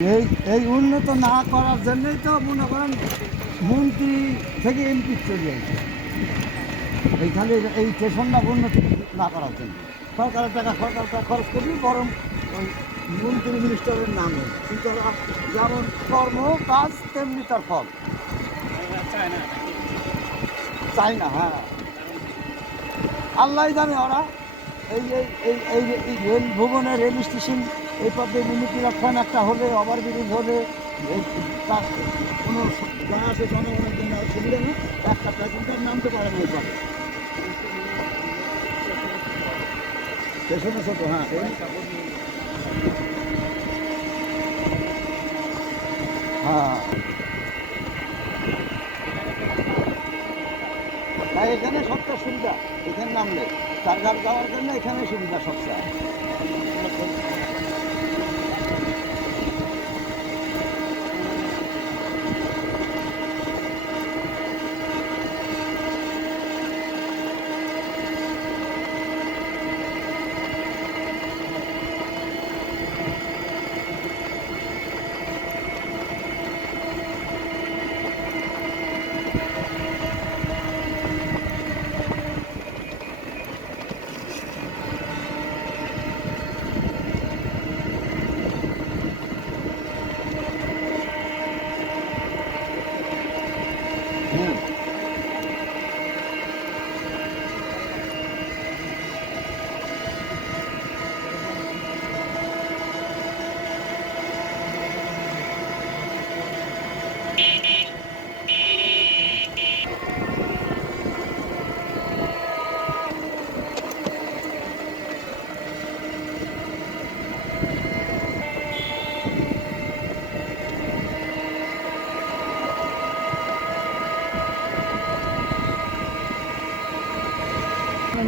এই এই উন্নত না করার জন্যই তো মনে করেন মন্ত্রী থেকে এমপি চলে আসছে এইখানে এই স্টেশনটা উন্নত না করার জন্য। সরকারের টাকা সরকার টাকা খরচ করবি বরং ওই মন্ত্রী মিনিস্টারের নামে। কিন্তু যেমন কর্ম, কাজ, তেমনি তার ফল। চাই না হ্যাঁ। আল্লাহ জানে ওরা। এই এই এই এই এই রেল ভবনে রেল স্টেশন এই পথে মিনিটি লক্ষণ একটা হলে ওভার ব্রিজ হলে তার কোনো আছে জনগণের জন্য সুবিধা নেই একটা প্যাসেঞ্জার নামতে পারে না এই পথে স্টেশনে ছোটো হ্যাঁ হ্যাঁ। তাই এখানে সবটা সুবিধা, এখানে নামলে। চার্জার যাওয়ার জন্য এখানে সুবিধা সবচেয়ে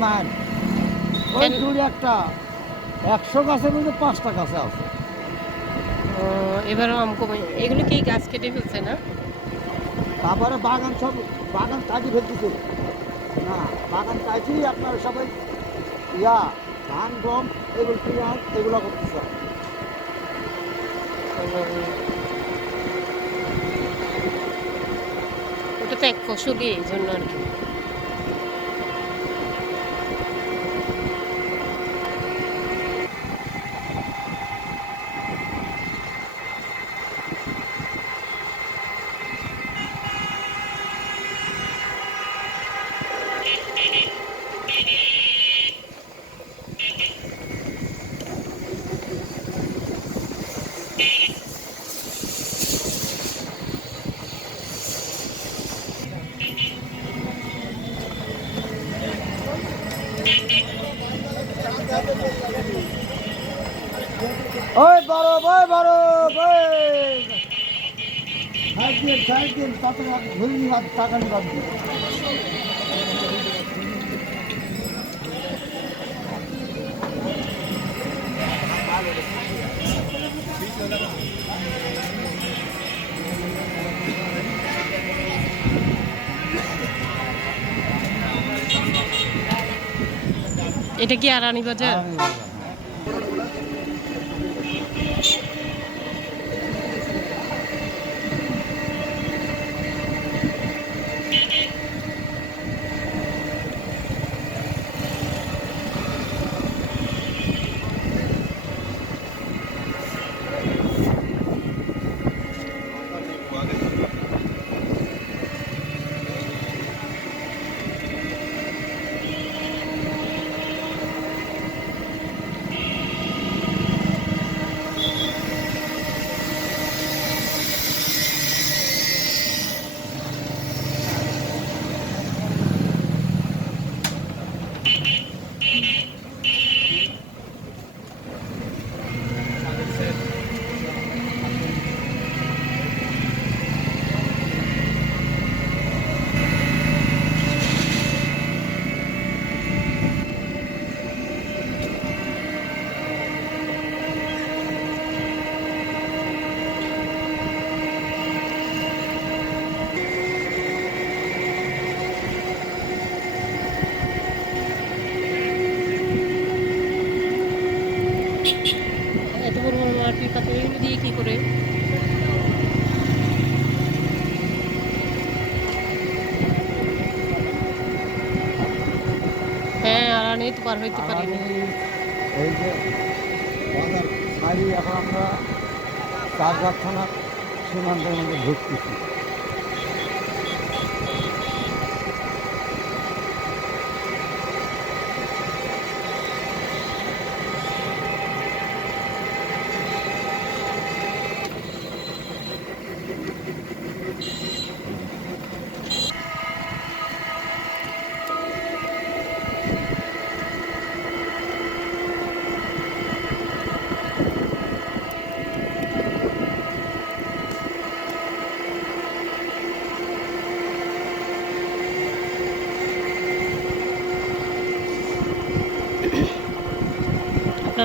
মান ওই কেন? দূরে একটা। একশো গাছের মধ্যে পাঁচটা গাছে আছে। ও, এবারও আম কমে এগুলো কি গাছ কেটে ফেলছে না? তারপরে বাগান সব বাগান কাটি ফেলতেছে। না বাগান কাটি আপনার সবাই ইয়া ধান গম এগুলো পেঁয়াজ এগুলো করতেছে। ওটা তো এক ফসলই এই জন্য আর কি। ওই বড় ওই বড় ওই সাইড দিন সাইড দিন কত ঘুরি বাদ টাকা বাদ এটা কি তাতে এগুলো দিয়ে কী করে? হ্যাঁ আর আড়ানি তো পার হইতে পারি না। এই যে এখন আমরা চারঘাট থানার সীমান্তের মধ্যে ঢুকতেছি।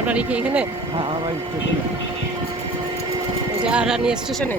বাড়ি কি এখানে? হ্যাঁ আমার বাড়ি স্টেশনে। এই যে আরানি স্টেশনে?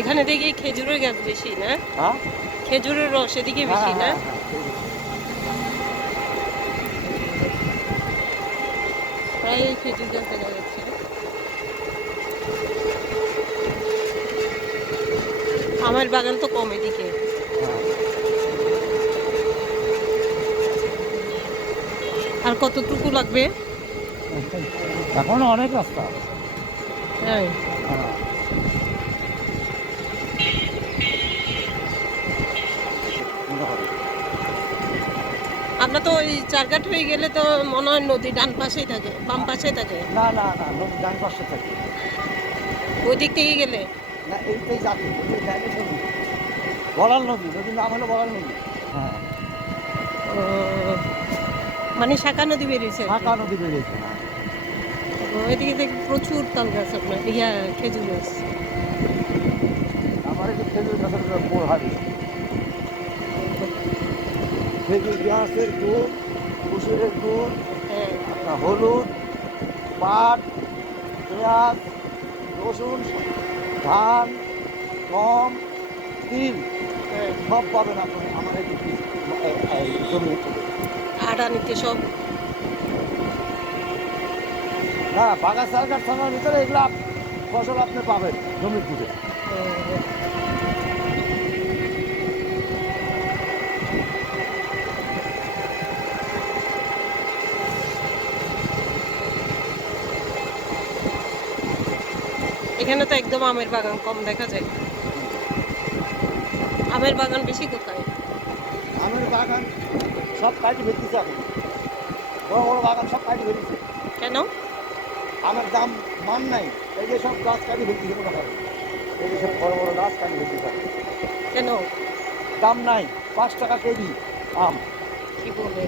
এখানে দেখি খেজুরের গাছ বেশি না? হ্যাঁ? খেজুরের রস এদিকে বেশি না? হ্যাঁ, হ্যাঁ, হ্যাঁ, প্রায় এই খেজুর গাছ দেখা যাচ্ছে। আমার বাগান তো কম এদিকে। হ্যাঁ। আর কতটুকু লাগবে? এখনও অনেক রাস্তা। হ্যাঁ হ্যাঁ মনে হবে। আমরা তো ওই চারঘাট হয়ে গেলে তো মনে হয় নদী ডান পাশেই থাকে বাম পাশেই থাকে। না না না নদী ডান পাশে থাকে। ওই দিক থেকে গেলে? না এইটাই যাচ্ছে নদী। বলাল নদী নদীর নাম হলো বলাল নদী। হ্যাঁ। মানে শাখা নদী বেরিয়েছে। ফাঁকা নদী বেরিয়েছে হ্যাঁ। ও, এদিকে দেখি প্রচুর তাল গাছ আপনার ইয়া খেজুর গাছ। আমার খেজুর গাছের পোড় হাবি খেজুর গাছের দুধ কুসুরের দুধ হ্যাঁ। আপনার হলুদ পাট পেঁয়াজ রসুন ধান গম তিল হ্যাঁ। সব পাবেন আপনি আমার এই উপরে। আড়ানিতে সব। হ্যাঁ বাগা সরকার থানার ভিতরে এগুলো ফসল আপনি পাবেন জমির পুজো এখানে তো একদম আমের বাগান কম দেখা যায়। আমের বাগান বেশি কোথায়? আমের বাগান সব কাটি ভেতেছে এখন। বড় বড় বাগান সব কাটি ভেতেছে কেন? আমের দাম মান নাই। এই যে সব গাছ কাটি ভেতেছে মনে হয়। এই যে সব বড় বড় গাছ কাটি ভেতেছে কেন? দাম নাই। পাঁচ টাকা কেজি আম। কি বলবে?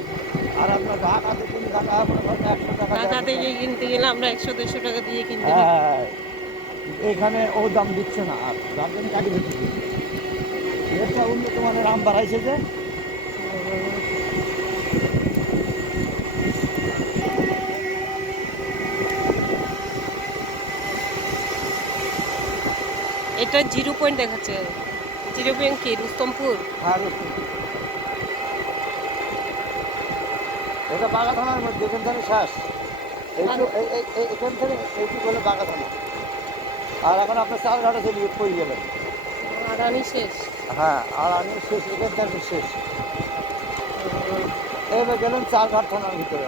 আর আপনার ঢাকাতে মনে করেন একশো টাকা ঢাকা দেড়শো কিনতে গেলে আমরা একশো দেড়শো টাকা দিয়ে কিনতে হ্যাঁ। এখানে ও দাম দিচ্ছে না আর। যার জন্য কাটি ভেতেছে এরটা উন্নত মানের আম বাড়াইছে যে। এটা জিরো পয়েন্ট দেখাচ্ছে। জিরো পয়েন্ট কি? রুস্তমপুর? আর একটু। এটা বাগা থানার মধ্যে এখান থেকে শ্বাস এইটু এখান থেকে এইটুকু হলো বাগা থানা আর এখন আপনার চার ঘাটে চলে পড়ে যাবেন আড়ানি শেষ। হ্যাঁ আর আমি শেষ এখান শেষ। এবার গেলেন চার ঘাট থানার ভিতরে।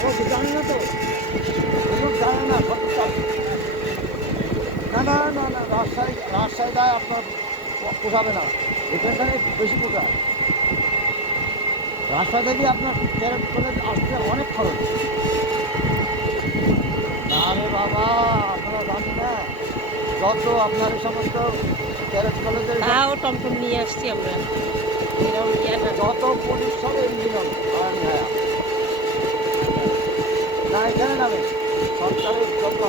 ও তো জানে না তো এগুলো জানে না সব জানে। না না না না রাজশাহী রাজশাহী দায় আপনার পো- পোষাবে না এখানটায় বেশি পোষায় রাস্তা থেকে আপনার ক্যারেট কলেজ আসতে অনেক খরচ। না রে বাবা আপনারা জানেন না যত আপনার সমস্ত ক্যারেট কলেজের তাও টমটম নিয়ে আসছি আমরা। যত পুলিশ সব ইঞ্জিনিয়ার আর হ্যাঁ না এখানে নামে। সরকারের যত